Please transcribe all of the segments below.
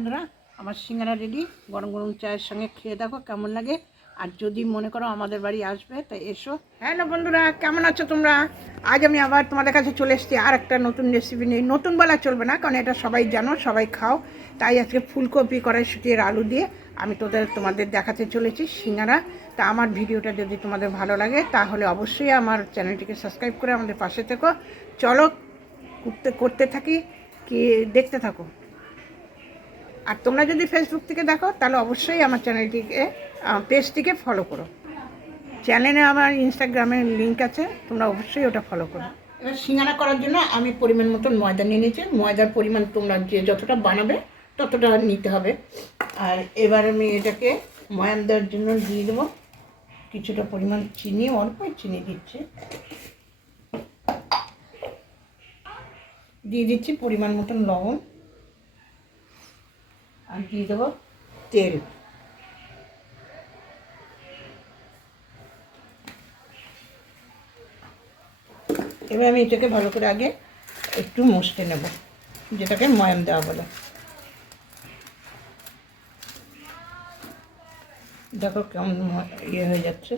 বন্ধুরা, আমার সিঙ্গারা রেডি গরম গরম চায়ের সঙ্গে খেয়ে দেখো কেমন লাগে। আর যদি মনে করো আমাদের বাড়ি আসবে তাই এসো। হ্যালো বন্ধুরা, কেমন আছো তোমরা? আজ আমি আবার তোমাদের কাছে চলে এসেছি আর একটা নতুন রেসিপি নিয়ে। নতুন বলা চলবে না, কারণ এটা সবাই জানো, সবাই খাও। তাই আজকে ফুলকপি কড়াইশুটির আলু দিয়ে আমি তোদের, তোমাদের দেখাতে চলেছি সিঙ্গারা। তা আমার ভিডিওটা যদি তোমাদের ভালো লাগে, তাহলে অবশ্যই আমার চ্যানেলটিকে সাবস্ক্রাইব করে আমাদের পাশে থেকো। চলো, করতে করতে থাকি, কি, দেখতে থাকো। আর তোমরা যদি ফেসবুক থেকে দেখো, তাহলে অবশ্যই আমার চ্যানেলটিকে পেজটিকে ফলো করো। চ্যানেলে আমার ইনস্টাগ্রামের লিঙ্ক আছে, তোমরা অবশ্যই ওটা ফলো করো। এবার সিঙ্গারা করার জন্য আমি পরিমাণ মতন ময়দা নিয়ে নিয়েছি। ময়দার পরিমাণ তোমরা যে যতটা বানাবে, ততটা নিতে হবে। আর এবার আমি এটাকে ময়াম দেওয়ার জন্য দিয়ে দেবো। কিছুটা পরিমাণ চিনি, অল্পই চিনি দিচ্ছি। দিয়ে দিচ্ছি পরিমাণ মতন লবণ। আর দিয়ে দেবো? তেল। এবার আমি এটাকে ভালো করে আগে একটু মুছতে নেব, যেটাকে ময়াম দেওয়া বলে। দেখো কেমন ইয়ে হয়ে যাচ্ছে।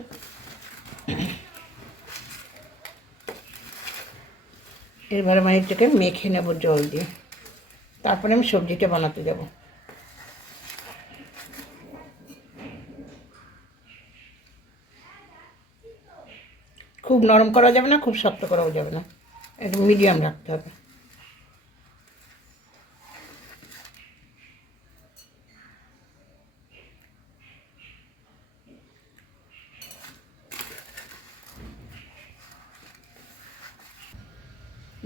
এবার আমি এটাকে মেখে নেব জল দিয়ে। তারপরে আমি সবজিটা বানাতে যাব। খুব নরম করা যাবে না, খুব শক্ত করাও যাবে না। একটু মিডিয়াম রাখতে হবে।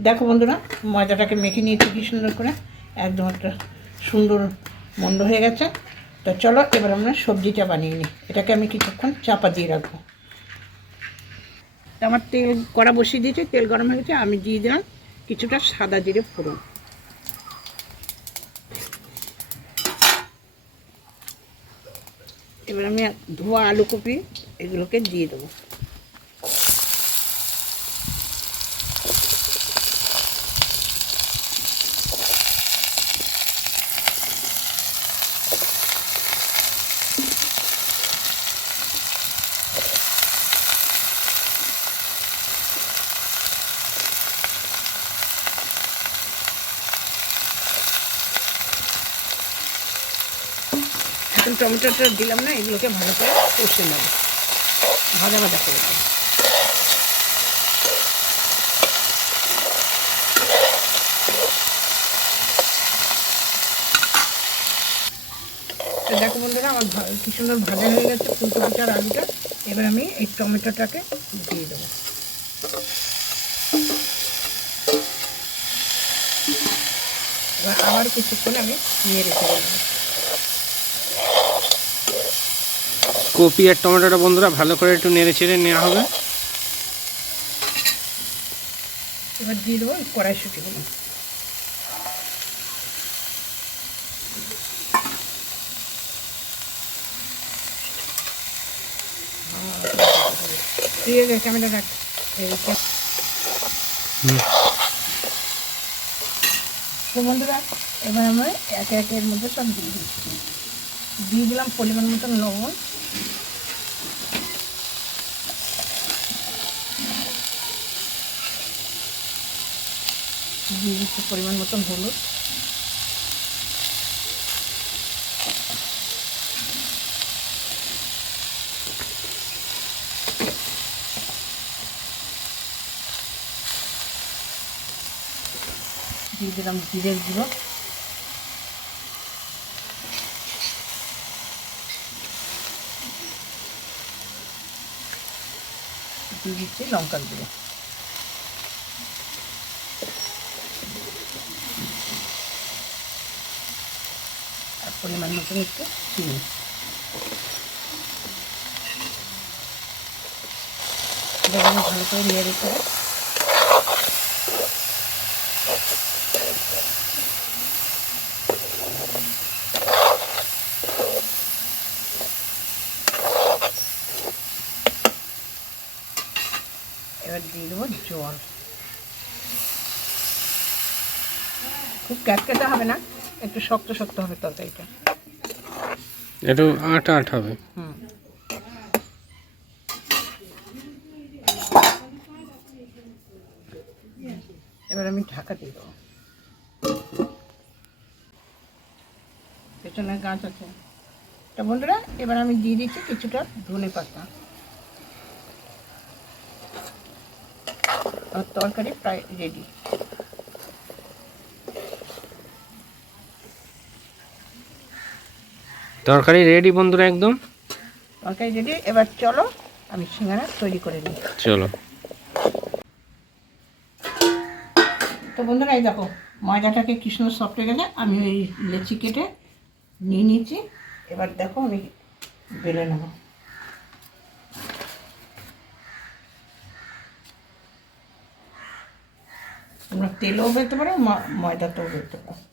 দেখো বন্ধুরা, ময়দাটাকে মেখে নিয়েছি কি সুন্দর করে। একদম একটা সুন্দর মন্ড হয়ে গেছে। তো চলো এবার আমরা সবজিটা বানিয়ে নিই। এটাকে আমি কিছুক্ষণ চাপা দিয়ে রাখব। আমার তেল, কড়া বসিয়ে দিয়েছে, তেল গরম হয়ে গেছে, আমি দিয়ে দিলাম কিছুটা সাদা জিরে ফোড়ন। এবার আমি ধোয়া আলু কপি এগুলোকে দিয়ে দেবো। টমেটোটা দিলাম না, এগুলোকে ভালো করে কষে নেব। ভাজা ভাজা করে তো দেখো বন্ধুরা, আমার কি সুন্দর ভাজা হয়ে গেছে ফুলকপিটার আলুটা এবার আমি এই টমেটোটাকে দিয়ে দেবো। এবার আবার কিছুক্ষণ আমি নিয়ে রেখে দেবো কপি আর টমেটোটা বন্ধুরা ভালো করে একটু নেড়ে চেড়ে নেওয়া হবে। এবার দিয়ে দেবো কড়াইশুটিগুলো দিয়ে দে ক্যামেরা রাখ। তো বন্ধুরা এবার আমরা একে একে এর মধ্যে সব দিয়ে দিচ্ছি। দিয়ে দিলাম পরিমাণ মতন লবণ। দিচ্ছি পরিমাণ মতন হলুদ। দিয়ে দিলাম জিরের গুঁড়ো। দিয়ে দিচ্ছি লঙ্কার গুঁড়ো। পরিমাণ মতন একটু চিনি। এবার ভালো করে নিয়ে রেখে এবার দিয়ে দেবো জল। খুব ক্যাটকেটে হবে না? একটু শক্ত শক্ত হবে তরকারিটা। একটু আটা আট হবে। হুম। এবার আমি ঢাকা দিয়ে দেবো। পেছনে গাছ আছে। তা বন্ধুরা এবার আমি দিয়ে দিচ্ছি কিছুটা ধনে পাতা। আর তরকারি প্রায় রেডি তরকারি রেডি বন্ধুরা একদম? তরকারি রেডি এবার চলো আমি সিঙ্গারা তৈরি করে নিই। চলো। তো বন্ধুরা এই দেখো ময়দাটাকে কৃষ্ণ সফট হয়ে গেলে আমি ওই লেচি কেটে নিয়ে নিয়েছি। এবার দেখো আমি বেলে নেব। তোমরা তেলেও বেলতে পারো ম- ময়দাতেও বেলতে পারো।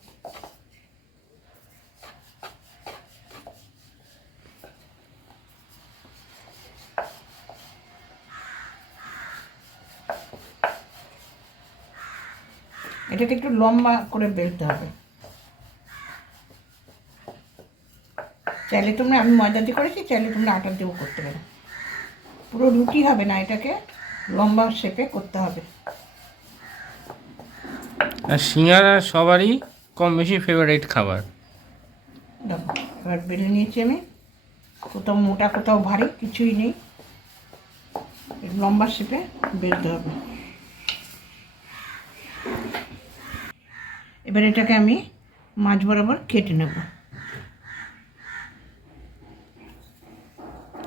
এটাকে একটু লম্বা করে বেলতে হবে। চাইলে তোমরা আমি ময়দা দিয়ে করেছি চাইলে তোমরা আটা দিয়েও করতে পারো। পুরো রুটি হবে না এটাকে লম্বা শেপে করতে হবে। আর সিঙ্গারা সবারই কম বেশি ফেভারিট খাবার। দেখো এবার বেলে নিয়েছি আমি। কোথাও মোটা কোথাও ভারী কিছুই নেই। লম্বা শেপে বেলতে হবে। এবার এটাকে আমি মাছ বরাবর কেটে নেব।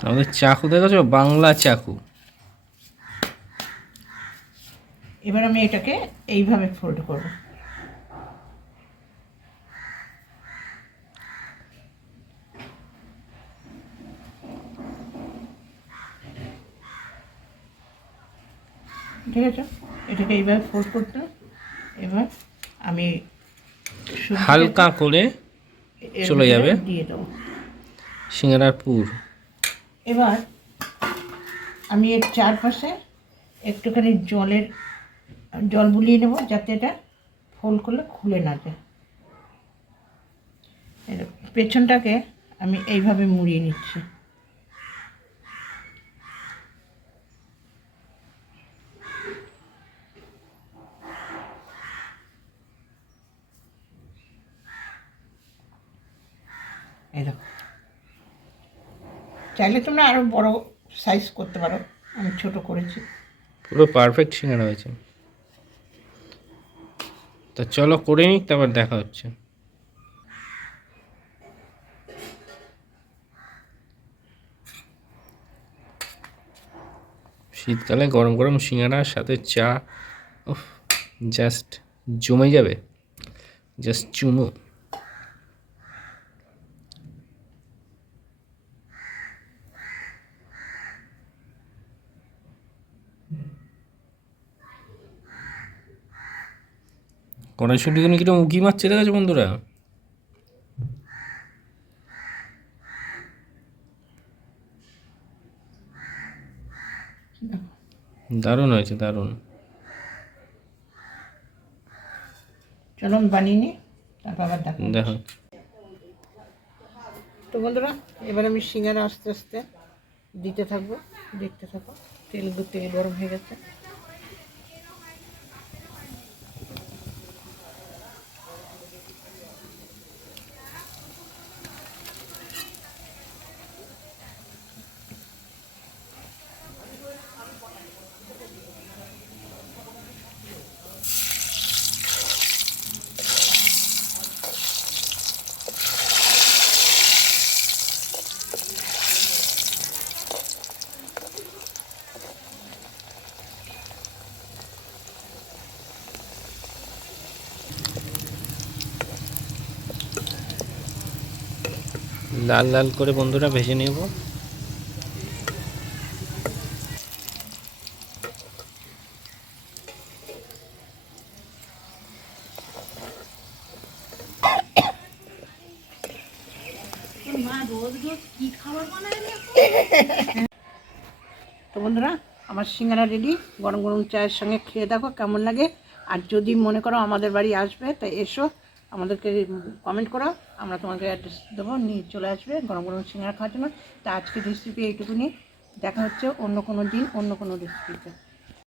আমাদের চাকু দেখেছ? বাংলা চাকু। এবার আমি এটাকে এইভাবে ফোল্ড করব। ঠিক আছে এটাকে এইভাবে ফোল্ড করতে এবার আমি হালকা করে চলে যাবে। দিয়ে দেবো। সিঙ্গারার পুর। এবার আমি এর চারপাশে একটুখানি জলের জল বুলিয়ে নেব যাতে এটা ফোল্ড করলে খুলে না যায়। পেছনটাকে আমি এইভাবে মুড়িয়ে নিচ্ছি। এই দেখো। চাইলে তোমরা আরও বড় সাইজ করতে পারো। আমি ছোট করেছি। পুরো পারফেক্ট সিঙ্গারা হয়েছে। তো চলো করে নিক তারপর দেখা হচ্ছে। শীতকালে গরম গরম সিঙ্গারার সাথে চা জাস্ট জমে যাবে। জাস্ট চুমু। কড়াইশুটি কিন্তু কীরকম উঁকি মারছে দেখেছ বন্ধুরা? দারুণ হয়েছে দারুণ। চলো আমি বানিয়ে নিই তারপর আবার দেখো দেখো। তো বন্ধুরা এবার আমি সিঙ্গারা আস্তে আস্তে দিতে থাকব দেখতে থাকো। তেল তেল গরম হয়ে গেছে। লাল লাল করে বন্ধুরা ভেজে নেব। তো বন্ধুরা, আমার সিঙ্গারা রেডি। গরম গরম চায়ের সঙ্গে খেয়ে দেখো কেমন লাগে। আর যদি মনে করো আমাদের বাড়ি আসবে তাই এসো। আমাদেরকে কমেন্ট করো, আমরা তোমাকে অ্যাড্রেস দেবো, নিয়ে চলে আসবে গরম গরম সিঙ্গারা খাওয়ার জন্য। তা আজকে রেসিপি এইটুকু নিয়ে দেখা হচ্ছে অন্য কোনো দিন, অন্য কোনো রেসিপিতে